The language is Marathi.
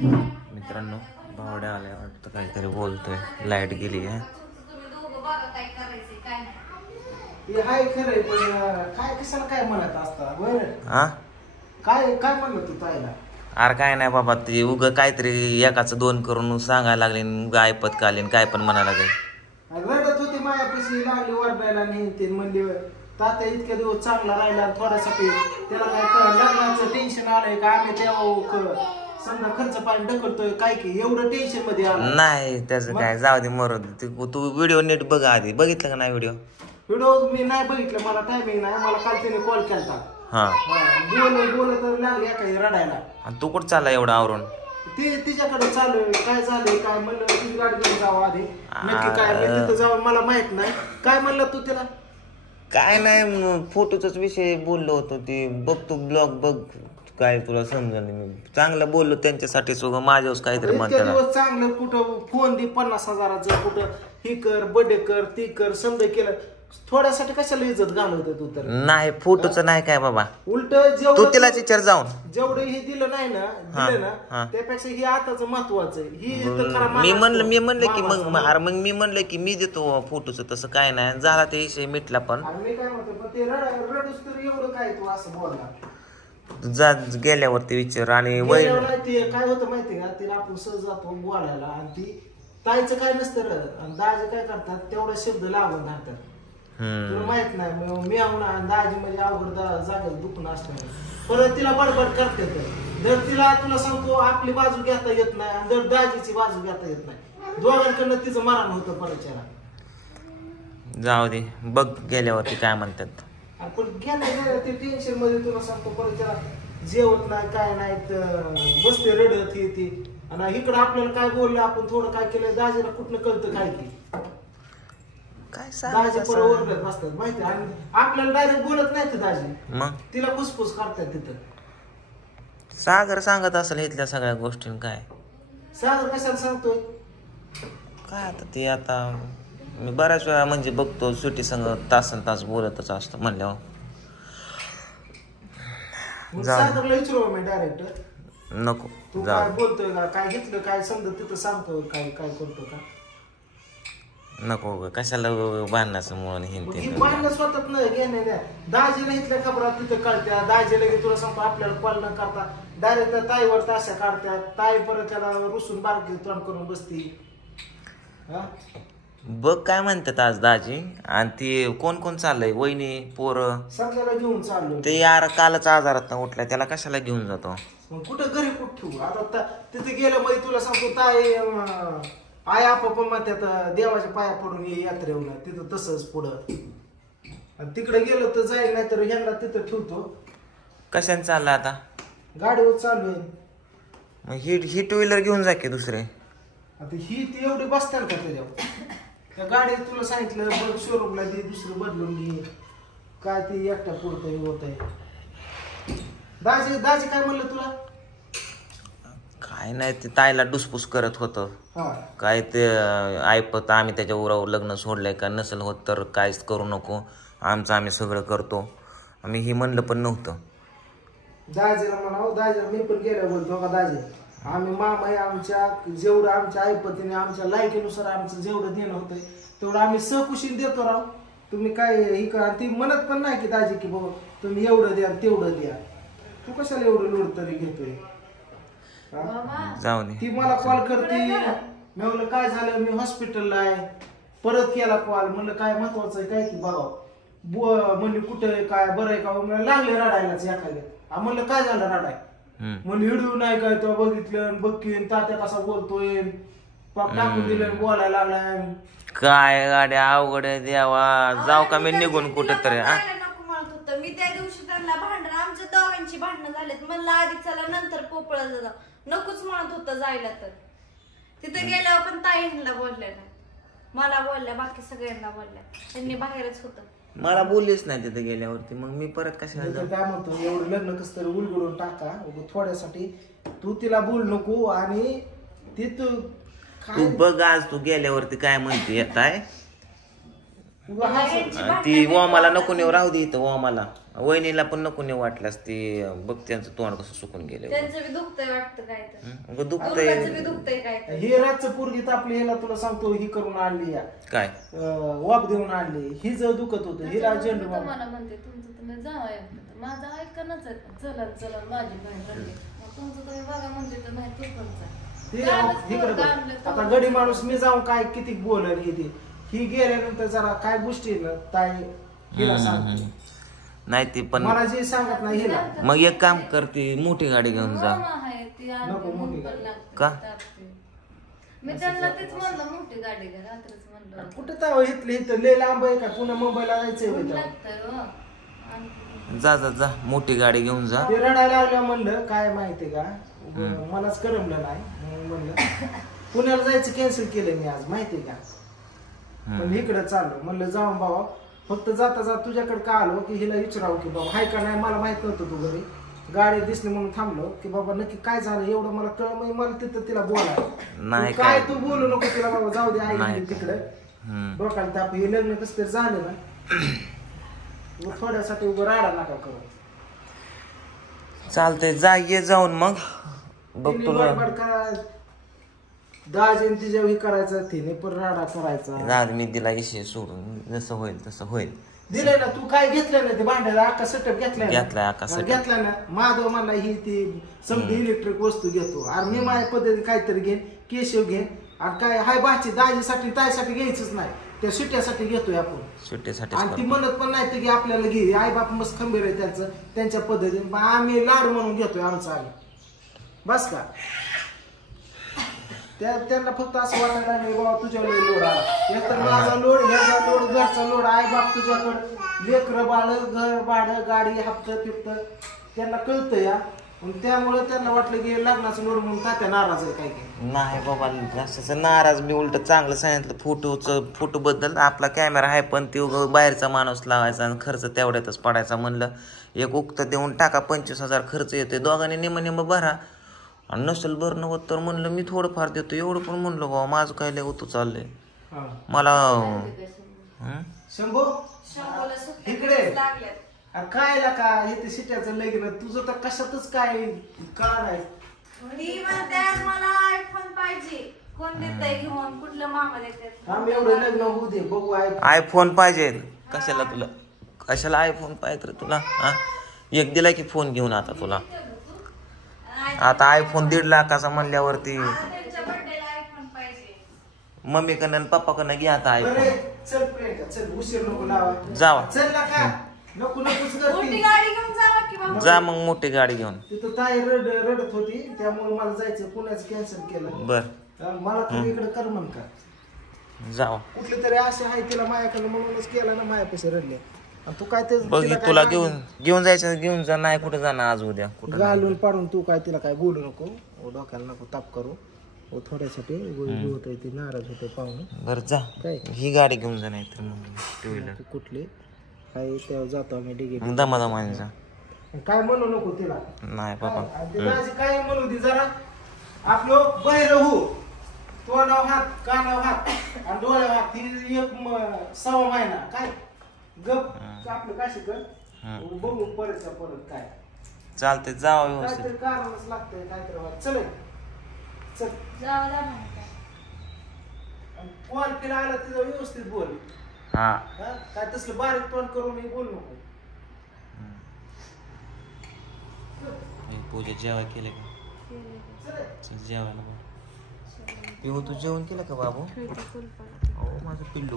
मित्रांनो भावड्या आल्या वाटतं काहीतरी बोलतोय. लाईट गेली आहे. हाय खरंय पण काय कशाला काय म्हणत असता बरं हा काय काय म्हणत तू ताईला? अरे काय नाही बाबा ते उग काहीतरी एकाचं दोन करून सांगायला लागले गायपत कालीन काय पण म्हणायला लागले. रडत होती मायापाशी लागली वरडायला नाही ते म्हणली तात्या इतक्या दिवस चांगला राहिला थोड्यासाठी त्याला काय लग्नाचं टेन्शन आलंय का आम्ही तेव्हा समजा खर्च पाणी ढकलतोय काय की एवढं टेन्शन मध्ये आलं नाही त्याचं काय जाऊ दे मरून तू व्हिडिओ नीट बघ आधी बघितलं का नाही व्हिडिओ मी नाही बघितलं मला टायमिंग नाही मला काल त्याने कॉल केलता. हा बोल तर लागली काही रडायला. आणि तू कुठं चालला एवढं आवरून? ते तिच्याकडे चालू आहे काय झालंय काय म्हणलं तुझी गाडी घेऊन जावं आधी नक्की काय मी तिथं जाऊन मला माहित नाही काय म्हणलं तू त्याला? काय नाही फोटोचाच विषय बोललो होतो ते बघ तू ब्लॉग बघ काय तुला समजलं मी चांगलं बोललो त्यांच्यासाठी सगळं माझ्यावर काहीतरी म्हणतात. चांगलं कुठं फोन दे 50,000चं कुठं ही कर बर्थडे कर ती कर समजा केलं थोड्यासाठी कशाला इज्जत घालवते तू तर? नाही फोटोचं नाही काय बाबा उलट तू तिला विचार जाऊन जेवढं हे दिलं नाही ना दिलं ना त्यापेक्षा हे आताच महत्वाचं मी म्हणलं की मग मी म्हणलं की मी देतो फोटोचं तसं काय नाही झाला ते विषय मिटला. पण मी काय म्हणतो पण ते रडूस तर एवढं काय तू असं बोलला जा गेल्यावरती विचार आणि ते काय होतं माहितीये का तिला आपण सहज जातो बोलायला आणि ती ताईचं काय नसतं आणि दाजी काय करतात तेवढा शब्द लावून घालतात. तुला माहित नाही मी दाजी म्हणजे अवघड जागेत दुखणं असतं परत तिला बडबड करते जर तिला तुला सांगतो आपली बाजू घेता येत नाही आणि जर दाजीची बाजू घेता येत नाही दोघांकडनं तिचं मरण होतं परत. जाऊ दे बघ गेल्यावरती काय म्हणतात. पण गेल्या ते टेन्शन मध्ये तुला सांगतो परत त्याला जेवत नाही काय नाही बसते रडत येते आणि इकडं आपल्याला काय बोललं आपण थोडं काय केलं दाजीला कुठलं कळतं काय की काय दाजी परत ओरडत बसतात माहिती आणि आपल्याला डायरेक्ट बोलत नाही दाजी मग तिला फुसफुस करतात तिथं. सागर सांगत असेल इथल्या सगळ्या गोष्टी काय सागर कशाला सांगतोय काय आता ते आता मी बऱ्याच वेळा म्हणजे बघतो सुट्टी संग तासन तास बोलतच असतो म्हणल्यावर सागरला विचारू मी डायरेक्ट नको तू काय बोलतोय का काय घेतलं काय समजा तिथं सांगतोय काय काय करतो का नको कशाला बांधण्याचं म्हणून हिंदी बांधणं स्वतःच नाही घेणे दाजीला इथल्या खबरात तिथं कळत्या दाजीला की तुला सांगतो आपल्याला कॉल न करता डायरेक्ट ताईवर ताशा काढतात ताई परत त्याला रुसून बारकी तोंड करून बसती. बघ काय म्हणतात आज दाजी आणि ते कोण कोण चाललंय वहिनी पोरं सगळ्याला घेऊन चाललो ते यार कालच आजारात उठलाय त्याला कशाला घेऊन जातो कुठं घरी कुठं ठेवू आता तिथे गेलं मध्ये तुला सांगतो ताई आई आपण म्हणतात देवाच्या पाया पडून ये यात्रेवर तिथं तसंच पुढं तिकडे गेलो तर जाईल नाही तर ह्यांना तिथं ठेवतो. कशाने चाललं आता? गाडीवर चालू आहे. मग ही टू व्हीलर घेऊन जा की दुसरे. आता ही ती एवढी बसतात का त्याच्यावर त्या गाडीत तुला सांगितलं बघ शोरूमला दे दुसरं बदलून घे काय ते एकट्या पुरतं होत आहे. दाजी काय म्हणलं तुला? काय नाही ते ताईला डुसपूस करत होतं काय ते ऐपत आम्ही त्याच्या उरावर लग्न सोडलंय का नसेल होत तर काहीच करू नको आमचं आम्ही सगळं करतो आम्ही ही म्हणलं पण नव्हतं. दाजीला म्हणावं दाजीला मी पण गेल्या बोलतो का दाजी आम्ही मामा आहे आमच्या जेवढं आमच्या आईपतीने आमच्या लायकीनुसार आमचं जेवढं देणं होतंय तेवढं आम्ही सहकुशीन देतो राव तुम्ही काय ही करा. ती म्हणत पण नाही की दाजी की बाबा तुम्ही एवढं द्या तेवढं द्या तू कशाला एवढं लोड तरी घेतोय. जाऊ दे ती मला कॉल करते मी म्हणलं काय झालं मी हॉस्पिटलला आहे परत केला कॉल म्हणलं काय महत्वाचं आहे काय की बाबा म्हणली कुठं काय बरं आहे का म्हणलं लागले रडायलाच एखाद्या म्हणलं काय झालं रडाय म्हणलं हिडू नाही काय तो बघितलं बघीन तात्या कसा बोलतोय टाकून दिलं बोलायला लागलाय काय गाड्या अवघड द्यावा जाऊ का मी निघून कुठं तरी मी त्या दिवशी त्यांना भांडण आमच्या दोघांची भांडणं झालेत म्हणलं आधी चला नंतर पोपळा जा नकोच म्हणत होतं जायला तर तिथे गेल्यावर पण ताईंना बोलल्या नाही मला बोलल्या बाकी सगळ्यांना बोलल्या त्यांनी बाहेरच होतं मला बोललीच नाही तिथे गेल्यावरती मग मी परत कशाला काय म्हणतो एवढं लग्न कसं तरी उलगडून टाका थोड्यासाठी तू तिला बोल नको आणि ती तू बघ आज तू गेल्यावरती काय म्हणते येत आहे तुला हसत. यांची ती ओमाला नको नेऊ राहू दे इथं ओमाला वहिनीला पण नको नेऊ वाटल्यास ती बघ त्यांचं तोंड कसं सुकून गेलं त्यांचं बी दुखतंय वाटतं काय तर दुखतंय पोरगाचं बी दुखतंय काय तर हे रातचं पोरगी तापली हिला तुला सांगतो ही करून आणली या काय वाप देऊन आणली ही जर दुखत होतं हिला झेंडू मारून. तुम्हाला म्हणते तुमचं तुम्ही जावा एकटं. माझं ऐकणच आहे चला चला माझी बहीण रडली मग तुमचं तुम्ही बघा म्हणते तर नाही तू पण जा. ते इकडे बघ. आता गडी माणूस मी जाऊन काय किती बोलल ही गेल्यानंतर जरा काय गोष्टी ना ताई हिला सांगते नाही ती पण मला जे सांगत नाही हिला. मग एक काम करते मोठी गाडी घेऊन जा मामा आहे ती आणते नको मोठी म्हणून गाडी. पण लागते, का? तापते. मी त्यांना तेच म्हणलं मोठी गाडी घ्या रात्रीच म्हणलं कुठं ताव इथले इथं लय लांब आहे का पुन्हा मुंबईला जायचंय ऊन होतं. लागतंय हो. आणि जा जा जा मोठी गाडी घेऊन जा ते रडायला लागलं म्हणलं काय माहितीये का मलाच करमलं नाही म्हणून म्हणलं पुण्याला जायचं कॅन्सल केलं मी आज माहितीये का. पण इकडे चाललो म्हणलं जाऊन बाबा फक्त जाता जात तुझ्याकडे का आलो की हिला विचारावं की बाबा हाय का नाही मला माहित नव्हतं तू घरी गाडी दिसली म्हणून थांबलो की बाबा नक्की काय झालं एवढं मला कळ मग मला तिथं तिला बोला नाही काय तू बोलू नको तिला बाबा जाऊ दे नाही आई तिकडे डोक्याला ताप हे लग्न कसं तरी झालं ना मग थोड्यासाठी उभं राडा नका करू. चालतंय जा ये जाऊन मग बघ तिने तुला बडबड करा दाजीन तिच्या हे करायचं तिने पण राडा करायचा. जा मी दिला इशे सोडून जसं होईल तसं होईल दिलंय ना तू काय घेतलं ना ते भांड्याला अख्खा सेटअप घेतलाय ना? घेतलाय अख्खा setup. घेतला ना माधव म्हणला ही ती समधी इलेक्ट्रिक वस्तू घेतो आणि मी माझ्या पद्धतीने काहीतरी घेईन केशव घेईन आणि काय हाय भाची दाजीसाठी ताईसाठी घ्यायचंच नाही त्या सुट्यासाठी घेतोय आपण सुट्टीसाठी आणि ती म्हणत पण नाही की आपल्याला घे आई बाप मस्त खंबीर आहे त्यांचं त्यांच्या पद्धतीने पण आम्ही लाड म्हणून घेतोय आमचा आम्ही बस का. त्यांना फक्त असं वाटायला नाही बाबा तुझ्या लोड आला एक तर माझा लोड ह्याचा लोड घरचा लोड आई बाप तुझ्याकडं लेकरं बाळ घर भाडं गाडी हप्तं फिप्तं त्यांना कळतं या त्यामुळे त्यांना वाटलं की लग्नाचं लोड म्हणून तात्या नाराज आहे काय काय नाही बाबा असं नाराज मी उलट चांगलं सांगितलं फोटो बद्दल आपला कॅमेरा आहे पण ते बाहेरचा माणूस लावायचा आणि खर्च तेवढ्यातच पडायचा म्हणलं एक उक्त देऊन टाका 25,000 खर्च येतोय दोघांनी निम भरा आणि नसेल भरणं होत तर म्हणलं मी थोडंफार देतो एवढं पण म्हणलं बाबा माझं काय लय होतं चाललंय मला शंभू शंभूला सुट्ट्या इकडे. लागल्यात काय का हे ते शिट्याचं लग्न तुझं तर कशातच काय कळा नाही. ती म्हणते आज मला आयफोन पाहिजे कोण देतंय घेऊन कुठलं मामा देतात आम्ही एवढं लग्न होऊ दे बघू आयफोन पाहिजे कशाला तुला कशाला आयफोन पाहिजे तर तुला हा एक दिला की फोन घेऊन आता तुला आता आयफोन 1.5 लाखाचा म्हणल्यावरती त्यांच्या बर्थडेला आयफोन पाहिजे मम्मी कडनं आणि पप्पा कडनं घ्या आता बरे आयफोन चल प्रियंका चल उशीर नको लावा जावा चल ना का नको नकोच मोठी करते गाडी घेऊन जावा की बाबा जा मग मोठी गाडी घेऊन तिथं ताई रडत होती त्यामुळे मला जायचं पुण्याचं कॅन्सल केलं बर मला तू इकडे कर म्हण का जावा कुठली तरी अशी आहे तिला मायाकडे म्हणूनच केला ना मायापाशी रडले आणि तू काय ते बघ तिला काय तुला माहिती? घेऊन जायचं घेऊन जा नाही कुठं जाणार आज उद्या कुठं घालून पाडून तू काय तिला काय बोलू नको डोक्याला नको ताप करू थोड्यासाठी होत ती नाराज होते पाहून बरं जा काय ही गाडी घेऊन जा नाही तर मग टू व्हीलर तू कुठली काय तेव्हा जातो आम्ही डिगे दमादमाने जा काय म्हणू नको तिला नाही बाबा आणि ते दाजी काय म्हणू दे जरा आपलं बहिर हो तोंडाव हात कानाव हात आणि डोळ्याव हात ही एक 6 महिना काय गप आपलं काशी कर बघू परत काय चालते जावा व्यवस्थित काहीतरी कारणच लागतंय काहीतरी चल चल जावा जा म्हणता कॉल केला आला तिला व्यवस्थित बोल हा काय तसलं बारीक तोंड करून मी बोल नको पूजा जेवण केलं का चल जेवायला पिऊ तू जेवण केलं का बाबू हो माझं पिल्लू